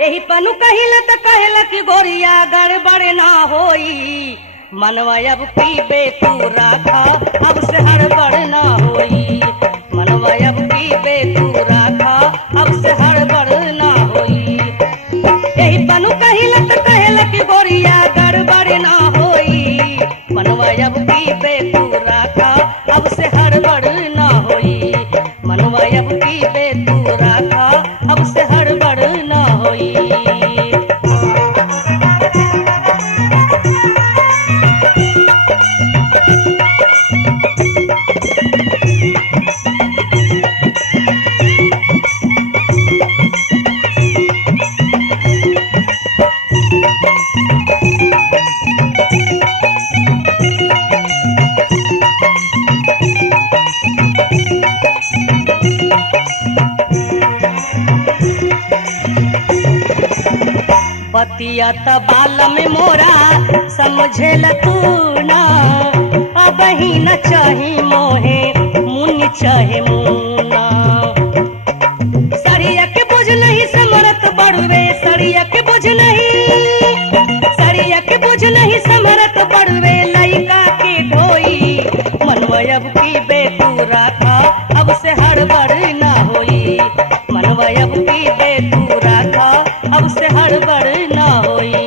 यही पनु कहिला त कहला कि गोरिया गड़बड़ ना होई। मनवा अब पीबे तू राखा अब से हड़बड़ ना होई। मनवा अब पीबे तू राखा अब से हड़बड़ ना होई। यही पनु कहिला त कहला कि गोरिया गड़बड़ ना होई। मनवा अब पीबे तू राखा अब से हड़बड़ ना होई। मनवा अब पीबे तू राखा अब से हड़बड़ ना होई। बतिया त बाल में मोरा समझेल तू ना। अब ही न चाही मोहे मुन चाहे मुना। सरिया के बुझ नहीं समरत बड़वे सरिया के बुझ नहीं। सरिया के बुझ नहीं समरत बड़वे लइका के ढोई। मनवा अब की बेतू राखा अब से हड़बड़ ना होई। मनवा अब की बेतू राखा अब से हड़बड़ ना होई।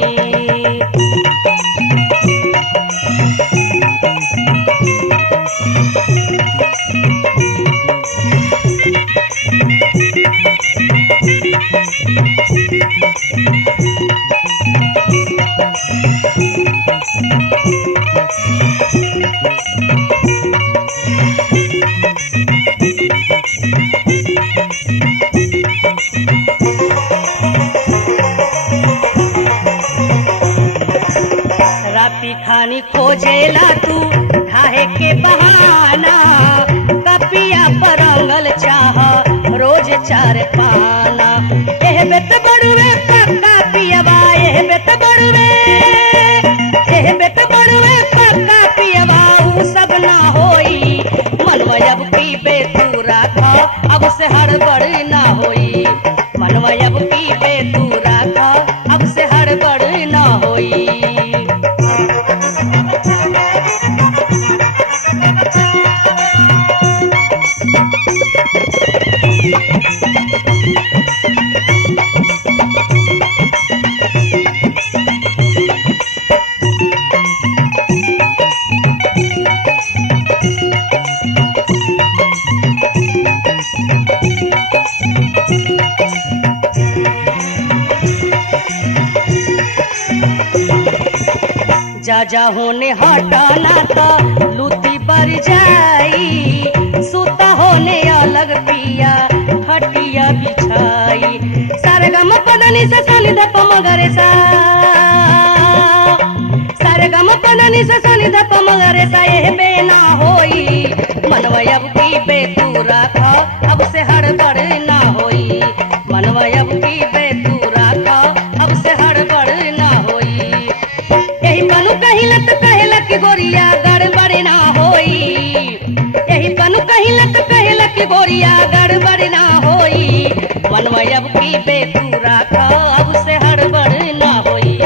राती खानी खोजेला तू ढाहे के बहाना। कपिया पर अंगल चाह रोज चार पाना। एह बेत बड़ुए पक्का पियवा एह बेत बड़ुए। एह बेत बड़ुए पक्का पियवा ऊ सब ना होई। मनवा अब की बेतू राखा अब से हड़बड़ ना होई। मनवा अब की बेतू राखा अब से हड़बड़ ना होई। जा जा होने हटाना तो लूटी बर जाई। सूता होने अलग पिया हटिया बिछाई। सरगम पदनी से सनि धप मगरे सा। सरगम पदनी से सनि धप मगरे सा एह बेना होई। मनवा अब की बेतू राखा अब से हड़बड़ ना होई। मनवा अब की बेतू राखा अब से हड़बड़ ना होई। यही पनु कहिला त कहला कि गोरिया गड़बड़ ना होई। यही पनु कहिला त कहला कि गोरिया गड़बड़ ना होई। मनवा अब की बेतू राखा अब से हड़बड़ ना होई।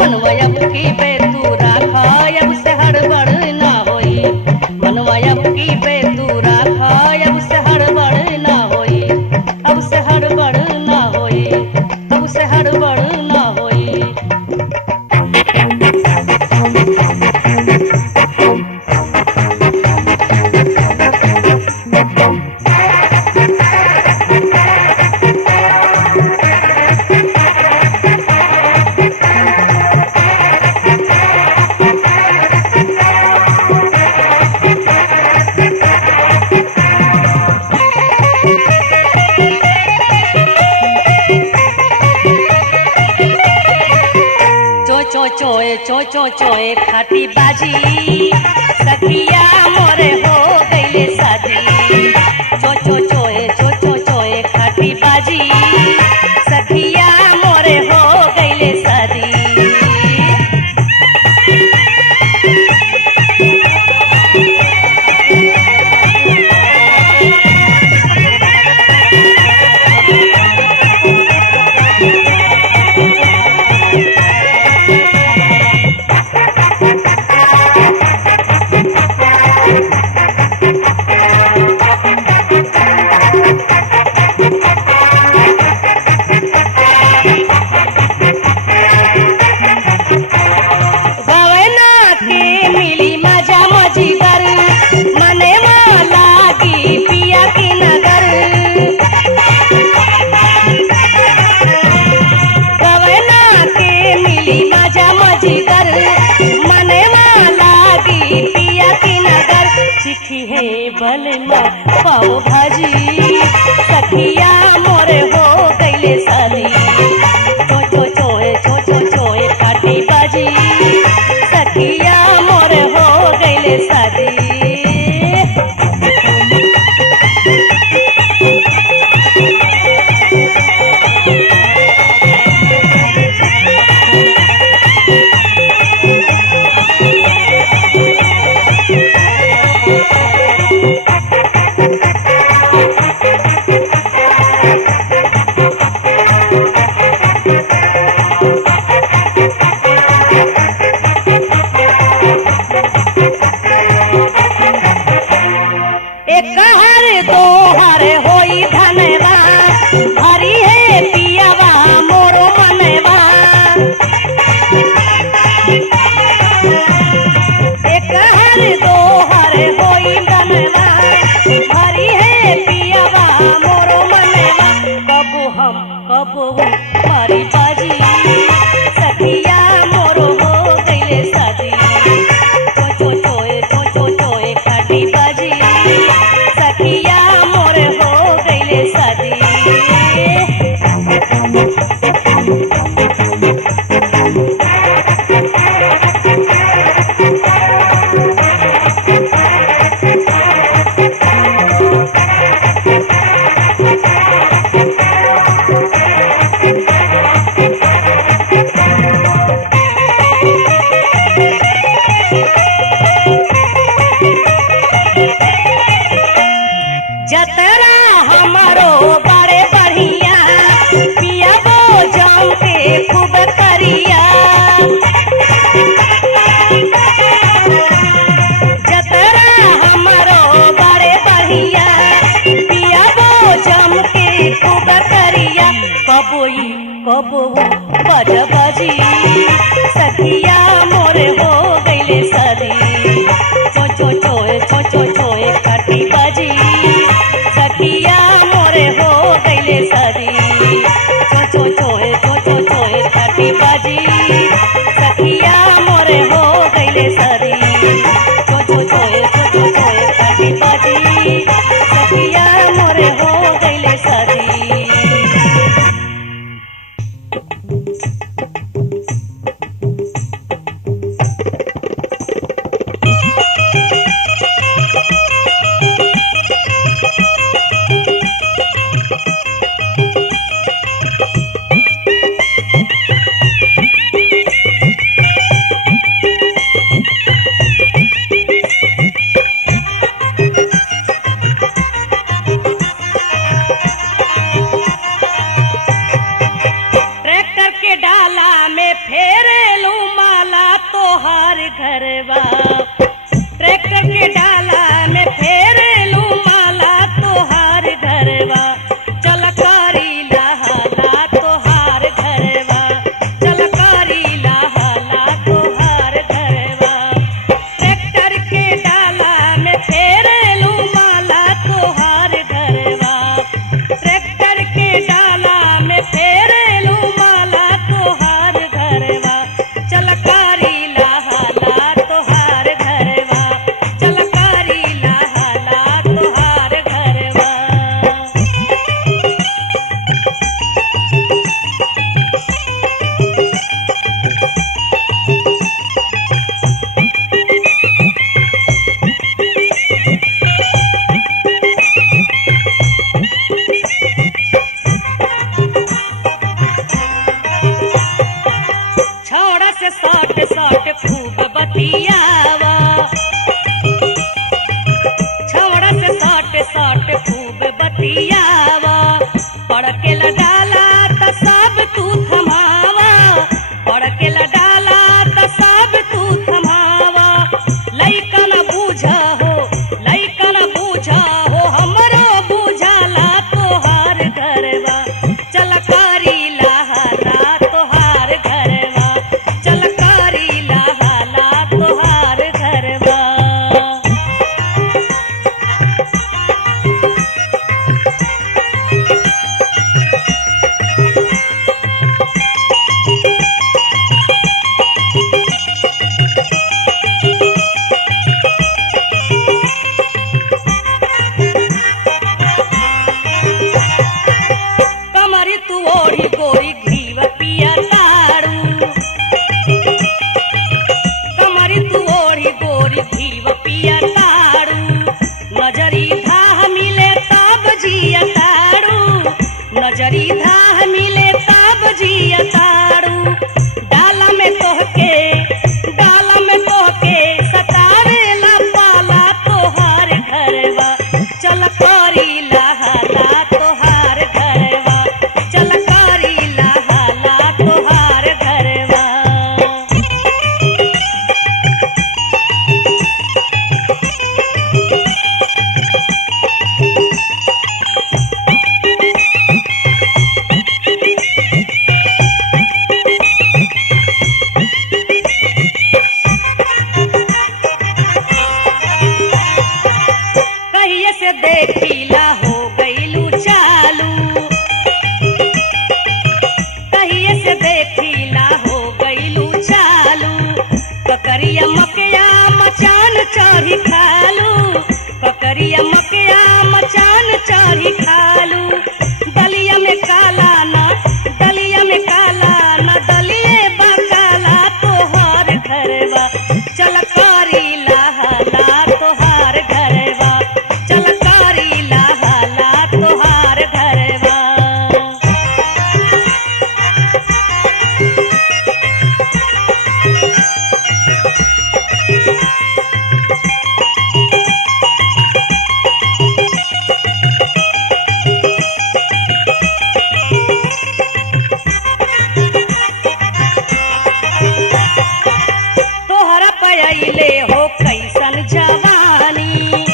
मनवा अब की बेतू राखा अब से हड़बड़ ना होई। मनवा अब की बेतू राखा अब से हड़बड़ ना होई। अब से हड़बड़ ना होई। अब से हड़बड़ ना होई। चोए खाटी बाजी सखिया मोरे हो गईले शादी। चोए खाटी बाजी सखिया मोरे हो गईले शादी। मन मा पाव भाजी सखिया मोरे हो गईले साली चो चो चोए चो चो चोए काटी बाजी सखिया मोरे हो गईले साली। एक हर दो हर होई धनवा भरी है पियावा मोरो मनवा एक हर दो हर होई धनवा भरी है पियावा मोरो मनवा कबो हम कबो मारी बाजी सखिया मोरो हो गईले साजी चो चो चोए चो चो चोए काटी बाजी सखिया मोरे हो गईले साजी। जतरा हमारो बड़े बढ़िया पिया बो जाम के खूब करिया जतरा हमारो बड़े बढ़िया पिया बो जाम के खूब करिया कबोई कबो बज बजी सखिया मोरे हो गईले सारी चो चो चोए चो चो चोए काटी बाजी सखिया मोरे हो गईले सारी चो चो चोए चो चो चोए काटी बाजी सखिया मोरे हो गईले सारी चो चो चोए चो चो चोए काटी बाजी सखिया मोरे हो गईले सारी। ट्रैक्टर के डाला में फेरेलू माला तोहार घरवा ट्रैक्टर के डाला में फेरेलू माला तोहार घरवा चल करी लहला तोहार घरवा चल करी लहला तोहार घरवा ट्रैक्टर के डाला में फेरेलू माला तोहार घरवा ट्रैक्टर के डाला में फेरेलू माला तोहार घरवा चल करी लहला तोहार घरवा चल करी लहला तोहार घरवा। छौड़ा से सट सट खूब बतियावा छौड़ा से सट सट खूब बतियावा पड़ के लडाला त सब तू थमावा पड़ के लडाला त सब तू थमावा लइकन बूझा हो हमरो बूझाला तोहार घरवा चल करी लहला तोहार घरवा चल करी लहला तोहार चढ़ी खालू ककरिया मकया मचान चढ़ी खालू दलिया में काला ना दलिया में काला ना दलिए बकाला तोहार घरवा चल करी लहला तोहार घरवा चल करी लहला तोहार घरवा। तोहरा पयले हो कैसन जवानी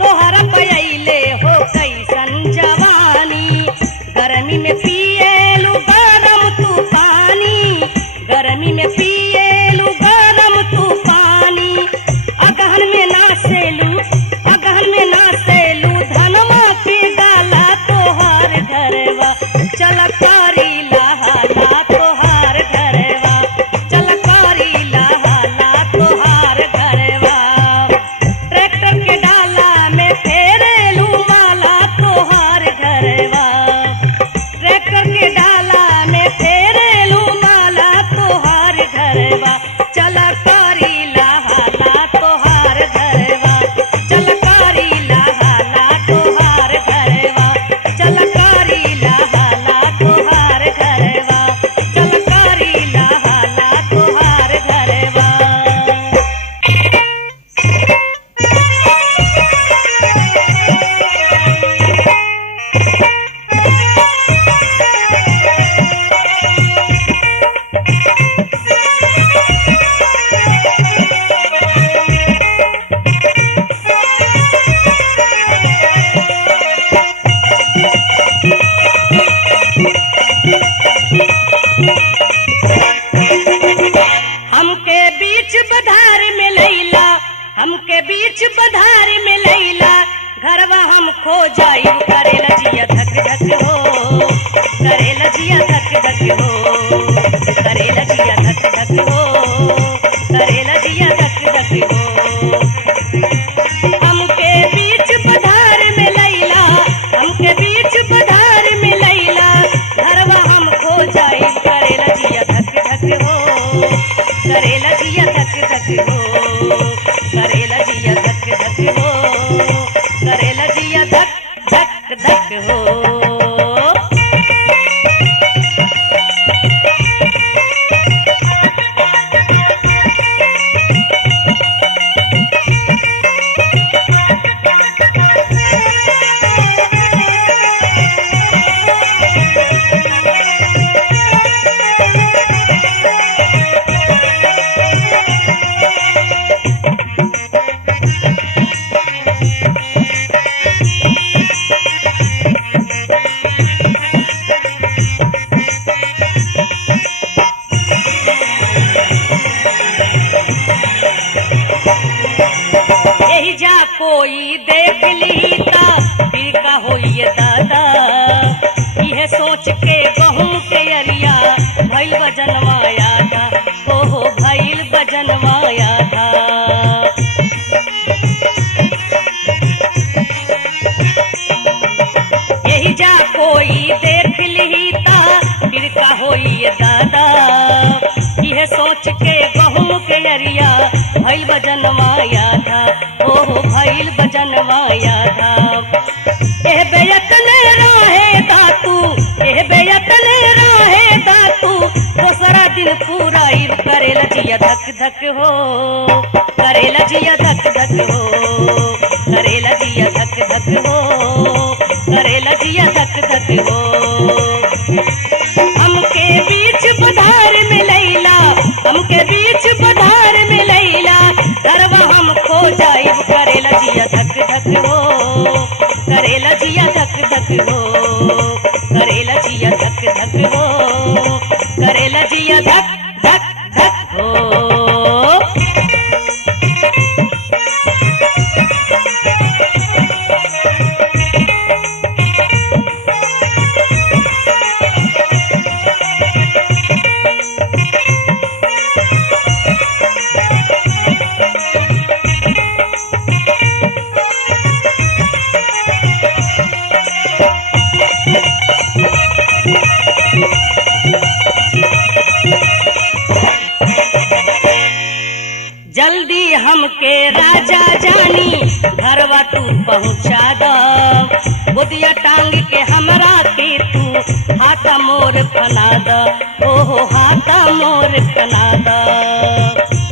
तोहरा पयले हो कैसन जवानी गर्मी में पिएलू गरम तू पानी गर्मी में पिएलू गरम तू पानी अगहन में नासेलू धनमा के गाला तोहार घरवा चल करी लहला तोहार घरवा चल करी लहला तोहार घरवा। ट्रैक्टर के डाला में फेरेलू माला तोहार घरवा ट्रैक्टर के डाला में फेरेलू माला तोहार घरवा चल करी लहला तोहार घरवा चल करी लहला तोहार घरवा चल करी लहला तोहार घरवा चल करी लहला तोहार घरवा। हमके बीच बधार में लैला हमके बीच बधार में लैला घरवा हम खो जाई करेला जिया धक धक हो करेला जिया धक धक हो करेला जिया धक धक हो करेला जिया धक धक हो। हमके बीच बधार में लैला हमके बीच बधार में लैला घरवा हम खो जाई करेला जिया धक धक हो करेला जिया धक धक हो करेला जिया धक धक हो करेला जिया धक धक धक हो। यही जा कोई देख ली ता फिर का होइए दादा यह सोच के गहूं के अरिया भइल बजनवाया था हो भइल बजनवाया था। यही जा कोई देख ली ता फिर का होइए दादा यह सोच के गहूं के अरिया भइल बजनवाया था ओ भइल बजनवाया था। एह बेयतन राहे दातू एह बेयतन राहे दातू दोसरा दिन पूरा करेला जिया धक धक हो करेला जिया धक धक हो करेला जिया धक धक हो करेला जिया धक धक हो। हमके बीच बधार में लैला हमके बीच बधार में लैला घरवा हम खो जाइब करेला जिया धक धक हो करेला जिया धक धक हो करेला जिया धक धक हो करेला जिया धक धक धक हो। हमके राजा जानी घरवा तू पहुँचा द गोदिया टांग के हमरा के तू हाथ मोर खना द ओहो हाथ मोर खना द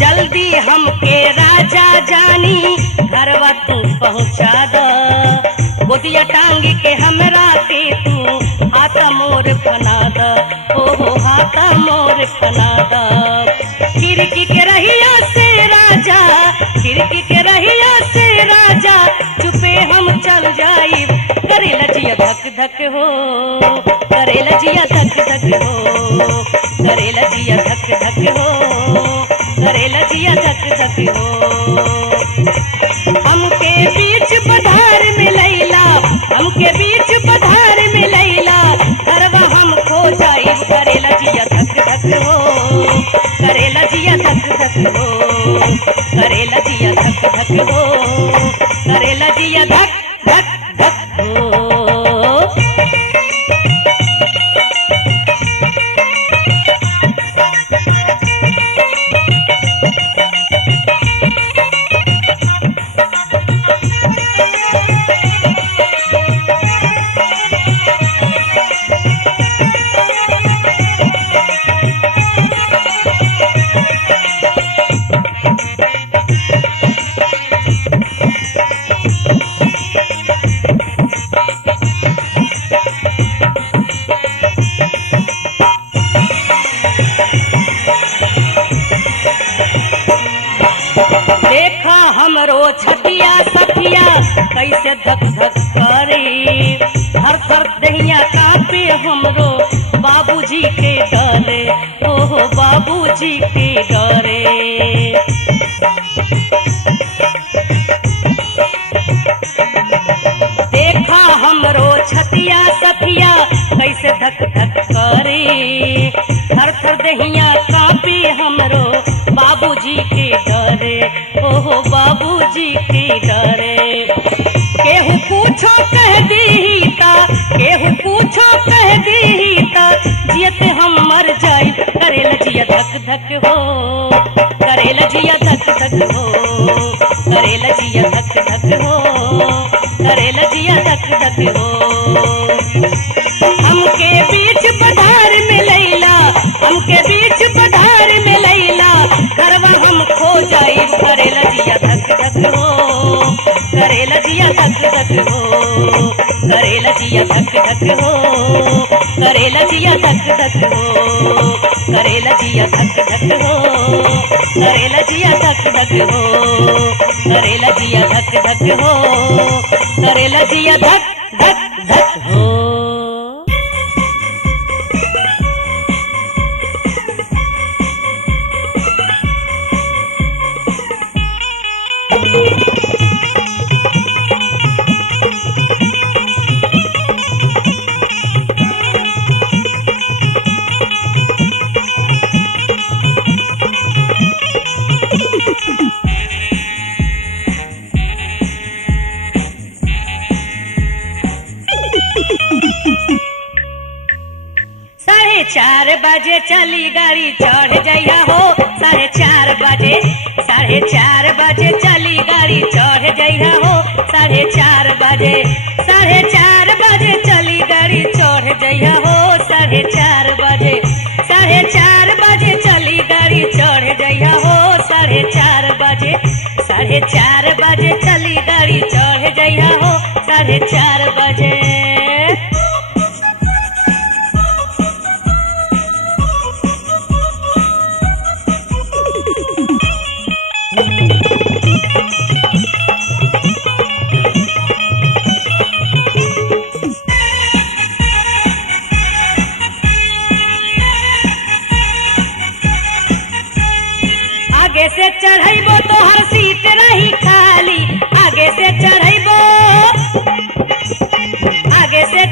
जल्दी हमके राजा जानी घरवा तू पहुँचा द गोदिया टांग के हमरा के तू हाथ मोर खना द ओहो हाथ मोर खना द खिड़की के रहिया से राजा खिड़की के रहिया से राजा चुपे हम चल जाई करे लजिया धक धक हो करे लजिया धक धक हो करे लजिया धक धक हो करे लजिया धक धक हो हमके बीच पधार में लैला हमके बीच पधार में लैला घरवा हम खो जाई करे लजिया धक धक हो करे लजिया धक धक हो करे लजिया धक धक हो करे लजिया धक धक धक हो देखा हमरो छतिया सखिया कैसे धक धक करे हर थर दहिया कांपे हमरो बाबूजी के डरे ओहो बाबूजी के डरे देखा हमरो छतिया सखिया कैसे धक धक करे थर थर दहिया कांपे हमरो बाबूजी के डरे ओहो बाबूजी के डरे केहू पूछो कह दीता केहू पूछो कह दीता जियते हम मर जाई करे लजिया धक धक हो करे लजिया धक धक हो करे लजिया धक धक हो करे लजिया धक धक हो हमके बीच पधार में लैला हमके बीच पधार में लैला घरवा हम खो जाई करे लजिया धक धक हो करे लजिया धक धक हो करे लजिया धक धक हो करे लजिया धक धक हो करे लजिया धक धक हो करे लजिया धक धक हो करे लजिया धक धक हो करे लजिया धक धक धक हो साढ़े 4 बजे चली गाड़ी चढ़ जइया हो 4:30 बजे 4:30 बजे चली गाड़ी चढ़ जइया हो 4:30 बजे 4:30 बजे चली गाड़ी चढ़ जइया हो 4:30 बजे 4:30 बजे चली गाड़ी चढ़ जइया हो 4:30 बजे 4:30 बजे चली गाड़ी चढ़ जइया हो 4:30 बजे आगे से चढ़ाइबो तो हर सीट रही खाली आगे से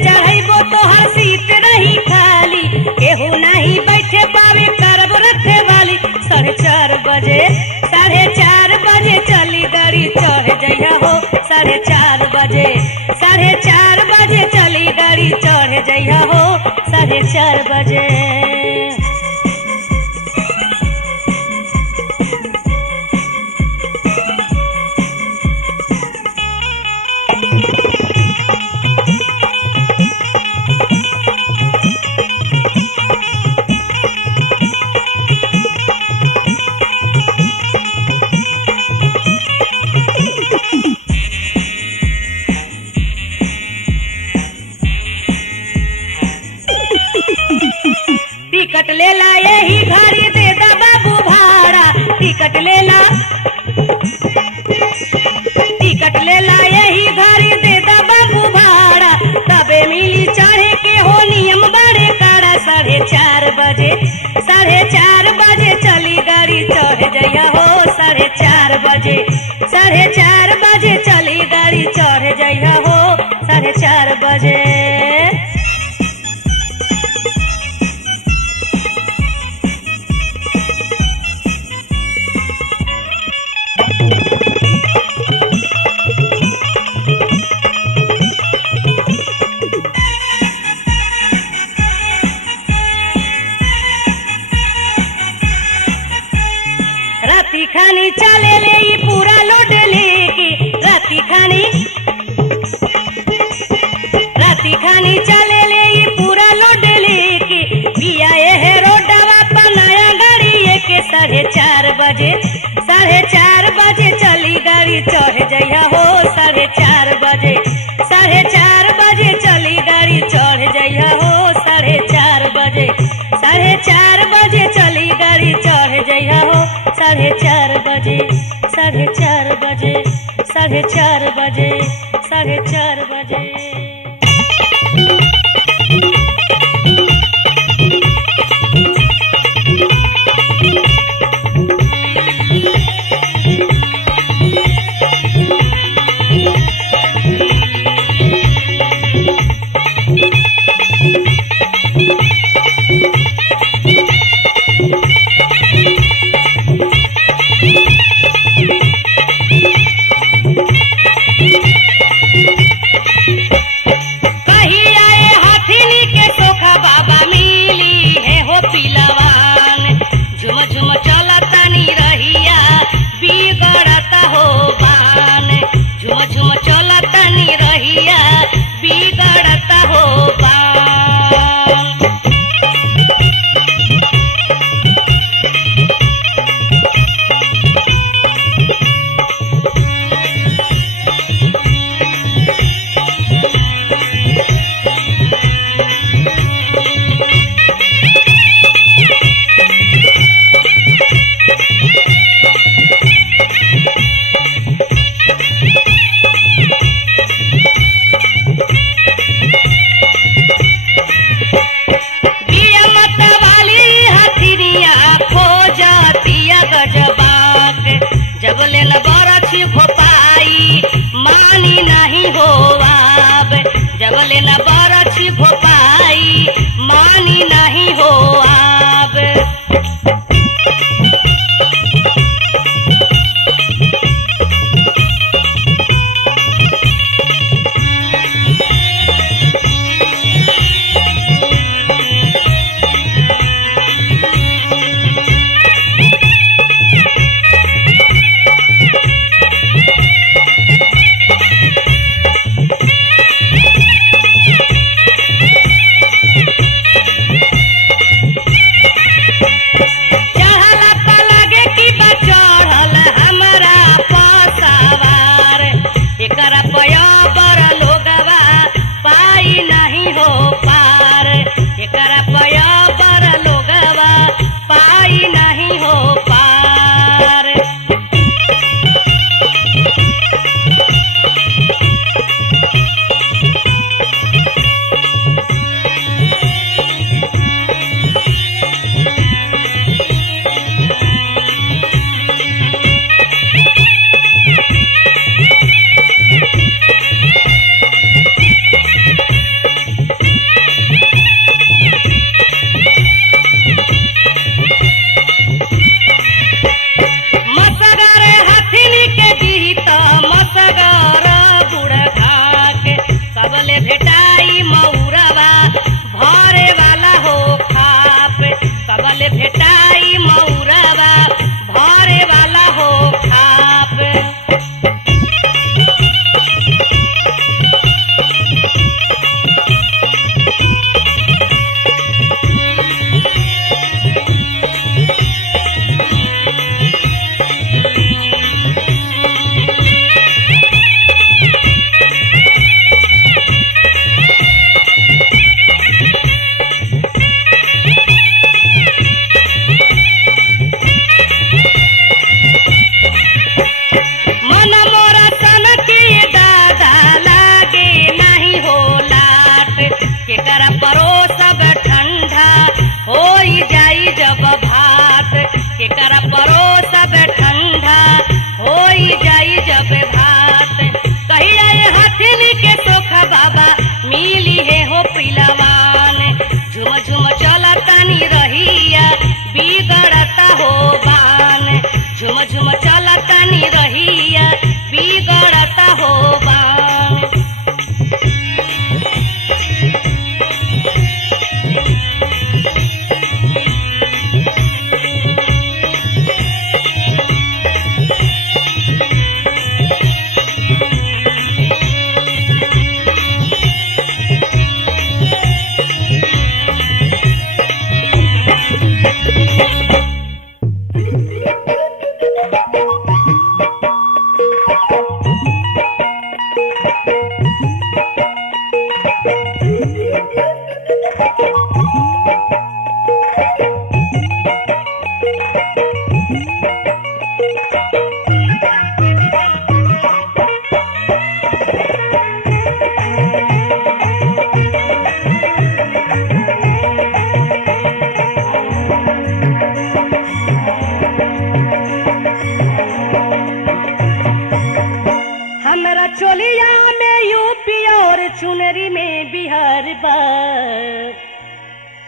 चढ़ाइबो तो हर सीट रही खाली केहू नहीं बैठे पावे करब रखे वाली 4:30 बजे 4:30 बजे चली गाड़ी चढ़ जइया हो 4:30 बजे 4:30 बजे चली गाड़ी चढ़ जइया हो 4:30 बजे लेला यही घड़ी दे दा बाबू भाड़ा टिकट लेला यही घड़ी दे दा बाबू भाड़ा तबे मिली चढ़े के हो नियम बड़े काड़ा 4:30 बजे चली गाड़ी चढ़ जइया हो 4:30 बजे चली गाड़ी चढ़ जइया हो 4:30 बजे। राती खानी चले ले ई पूरा लोड लेके राती खानी चले ले ई पूरा लोड लेके पिया है रोडवा पर नया गाड़ी के 4:30 बजे चली गाड़ी चढ़ जइया हो 4:30 बजे चली गाड़ी चढ़ जइया हो 4:30 बजे चली गाड़ी चढ़ जइया हो 4:30 बजे 4:30 बजे। बिगड़ता हो बान। जबले न बरछी घोपाई मानी नहीं हो आब, जबले न बरछी घोपाई मानी नहीं हो आब। हमरा चोलिया में यूपी और चुनरी में बिहार बा।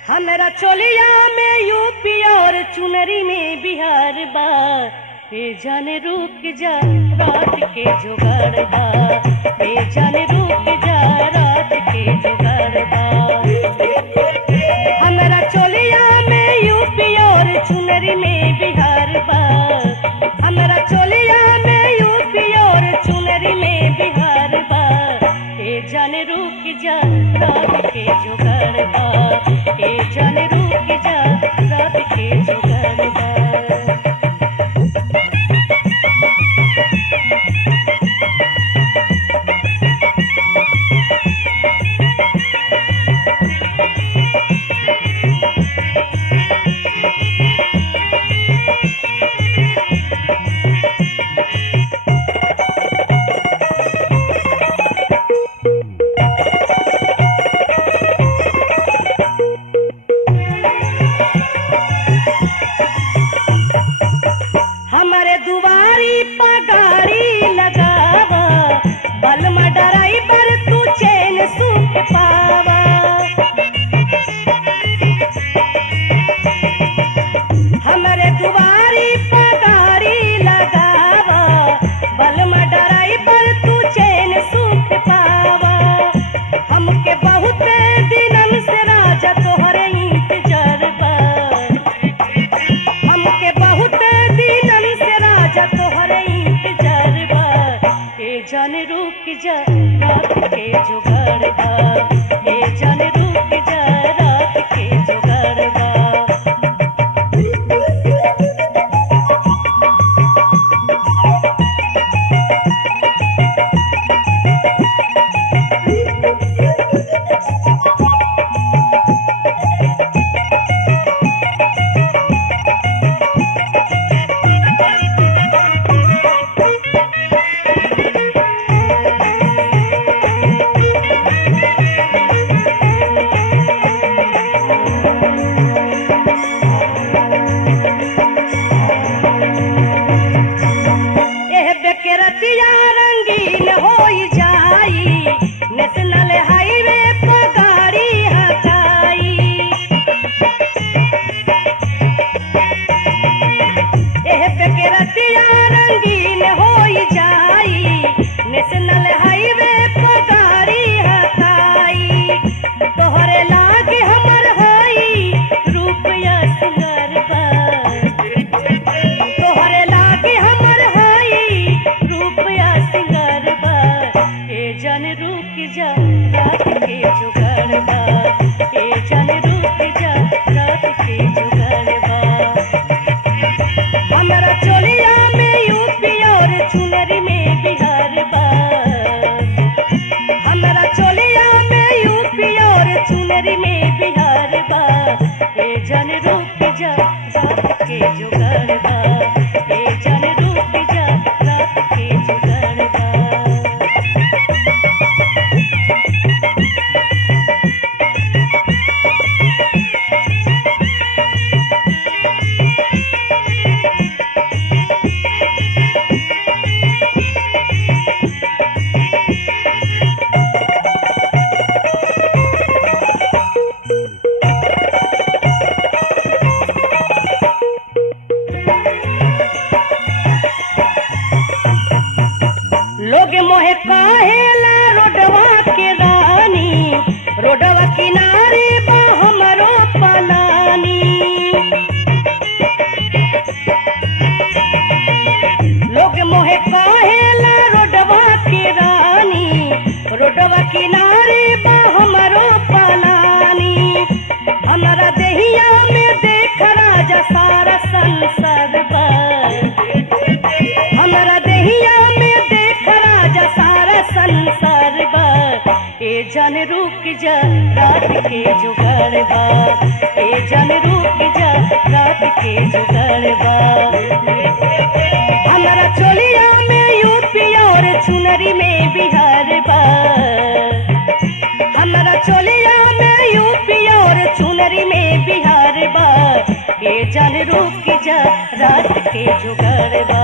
हमरा चोलिया में यूपी और चुनरी में बिहार बा। ए जाने रुक जा रात के जुगाड़ बा। ए जाने रुक जा रात के जुगाड़ बा। हमरा चोलिया में यूपी और चुनरी में बिहार बा। हमरा चोलिया में यूपी और चुनरी में बिहार बा। ए जाने रुक जा रात के जुगाड़ बा। ए जाने रुक जा रात के जुगाड़ बा। हमारे दुआरी पगारी लगावा। बलमा ड्राइवर तू चैन सुख पावा। हमारे दुआरी पगारी लगावा। बलमा ड्राइवर तू चैन सुख पावा। हमके बहुत दिनन से राजा तोहरे इंतजार बा। हमके बहुत दिनन से राजा तोहरे इंतजार बा। ए जाने रुक जा रात के जुगाड़ बा। ए जाने रुक जा रात के जुगाड़ बा। एह बेकरतिया रंगीन होई जाई। नेशनल हाईवे पर गाड़ी हटाई। एह बेकरतिया रंगीन होई जाई। नेशनल हाईवे पर गाड़ी हटाई। तोहरे लागे हमर हई रुपया सिंगार बा। तोहरे लागे हमर हई रुपया सिंगार बा। ए जाने रुक जा रात के जुगाड़ बा। ए जाने रुक जा रात के जुगाड़ बा। हमरा चोलिया में यूपी और चुनरी में बिहार बा। हमरा चोलिया में यूपी और चुनरी में बिहार बा। ए जाने रुक जा रात के जुगाड़ बा। ए जाने रुक जा रात के जुगाड़ बा। लोग मोहे काहेला रोडवा के रानी। रोडवा किनारे बा हमरो पलानी। लोग मोहे काहेला रोडवा के रानी। रोडवा किनारे बा हमरो पलानी। हमरा देहिया में देख राजा सारा संसार बा। हमरा देहिया में देख राजा सारा संसार बा। ए जाने रुक जा रात के जुगाड़ बा ए जान रुक जा रात के जुगाड़ बा हमारा चोलिया में यूपी और चुनरी में बिहार बा हमारा चोलिया में यूपी और चुनरी में बिहार बा ए जान रुक जा रात के जुगाड़ बा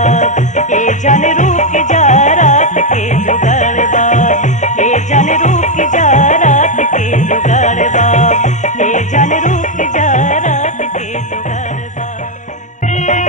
ए जान रुक जा रात के जुगाड़ बा ए जान रुक जा रात के जुगाड़ बा ए जान रुक जा रात के जुगाड़ बा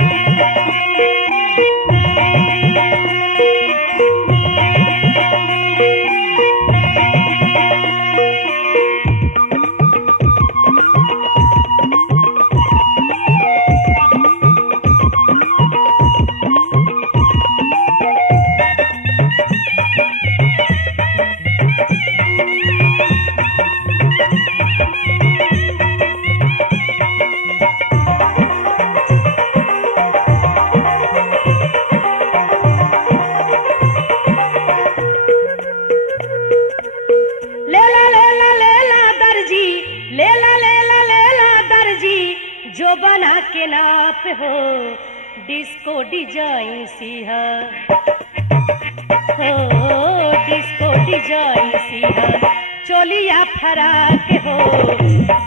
जो बना के नाप हो डिस्को डिजाइन सिहा हो डिस्को डिजाइन सिहा चोलिया फराक हो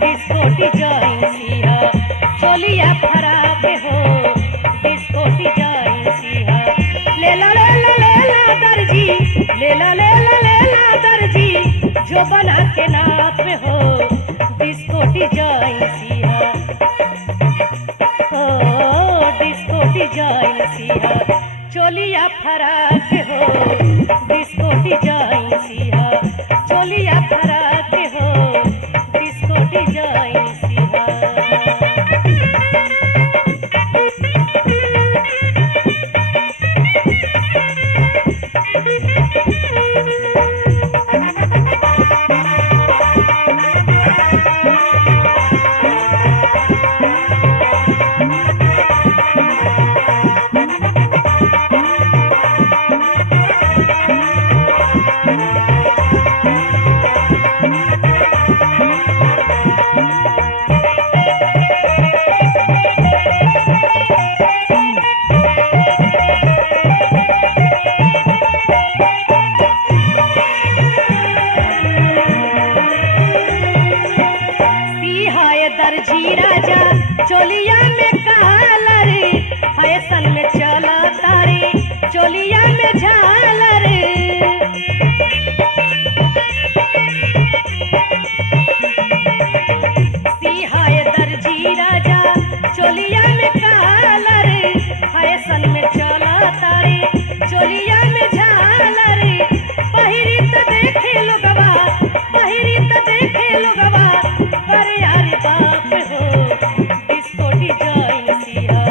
डिस्को डिजाइन सिहा चोलिया फराक हो डिस्को डिजाइन सिहा लेला लेला लेला दर्जी लेला लेला लेला दर्जी जो बना के नाप हो डिस्को डिजाइन सिहा डिस्को डिजाइन सिहा चोलिया फराक हो डिस्को डिजाइन सिहा चोलिया फराक हो डिस्को डिजाइन सिहा दर्जी राजा चोलिया में कालर फैशन में चला तारे चोलिया में झालर सिहाय दर्जी राजा चोलिया में कालर फैशन में चला तारे चोलिया में झालर पहिरी त देखे लोगवा पहिरी त देखे लोगवा अरे यार बाप हो डिस्को डिजाइन सिहा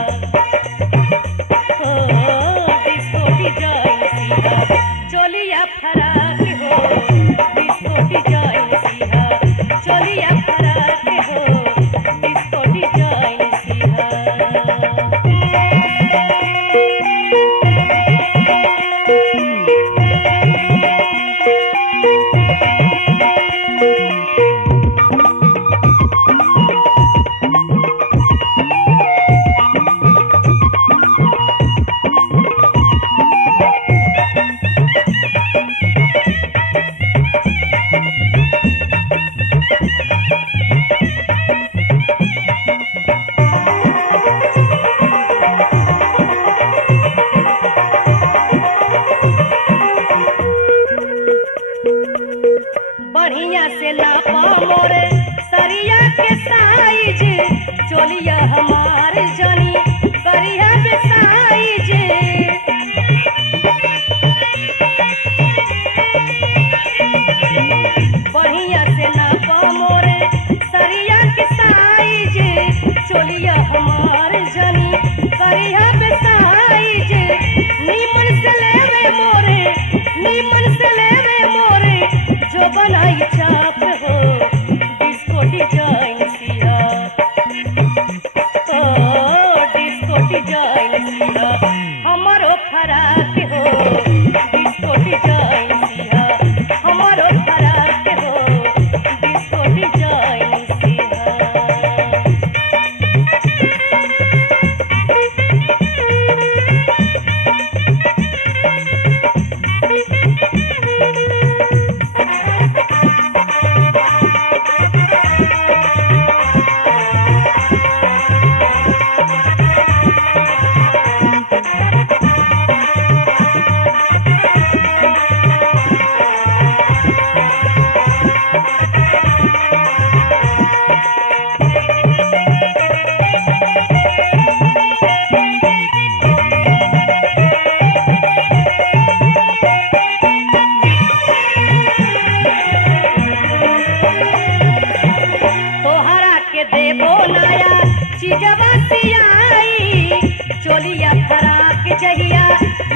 चीजवा सियाई चोलिया फराक जहिया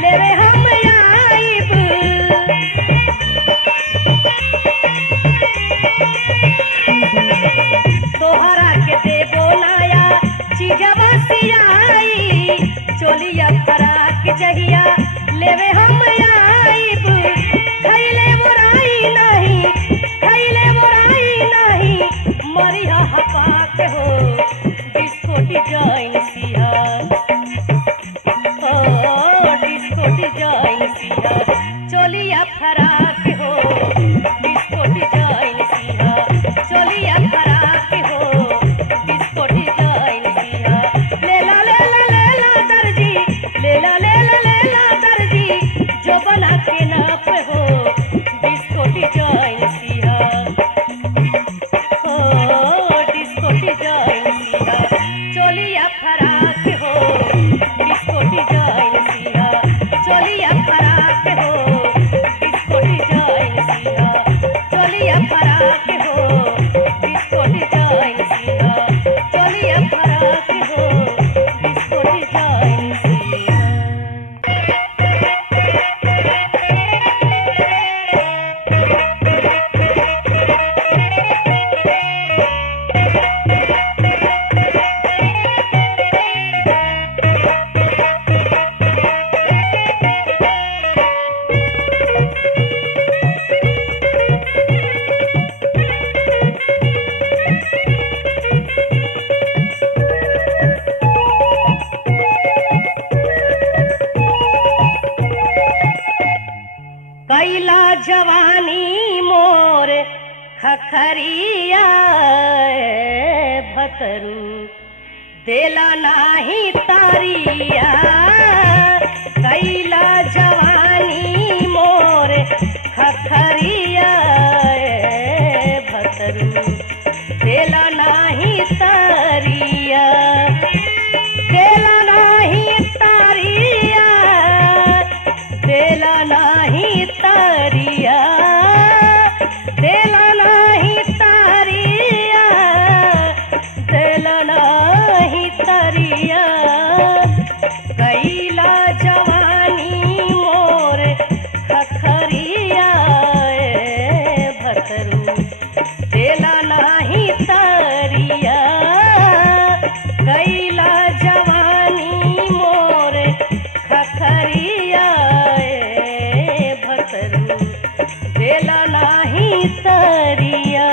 लेवे हम आइब तोहरा के देबो नाया चीजवा सियाई चोलिया फराक जहिया लेवे हम आइब खैले मोराई नहीं मरिया हपाक हो डिस्को डिजाइन सिया ओ डिस्को डिजाइन सिया चोलिया फराक हो डिस्को डिजाइन सिया चोलिया फराक हो डिस्को डिजाइन सिया लेला लेला लेला दर्जी लेला लेला लेला दर्जी जो बना के नाप हो डिस्को डिजाइन सिया डिस्को डिजाइन सिया चोलिया फराक हो डिस्को डिजाइन सिया चोलिया फराक हो डिस्को डिजाइन सिया चोलिया फराक हो डिस्को डिजाइन सिया चोलिया फराक हो डिस्को डिजाइन सिया कैला जवानी मोर खखरिया भतरू देला नाही तारिया कैला जवानी मोर खखरिया भतरू देला नाही तारिया देला नाही तारिया देला नाही तारिया देला नाही तारिया देला नाही तारिया कैला जवानी मोर खखरिया भतरू देला नाही तारिया कैला जवानी मोर खखरिया भतरू देला नाही तारिया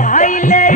भाई ले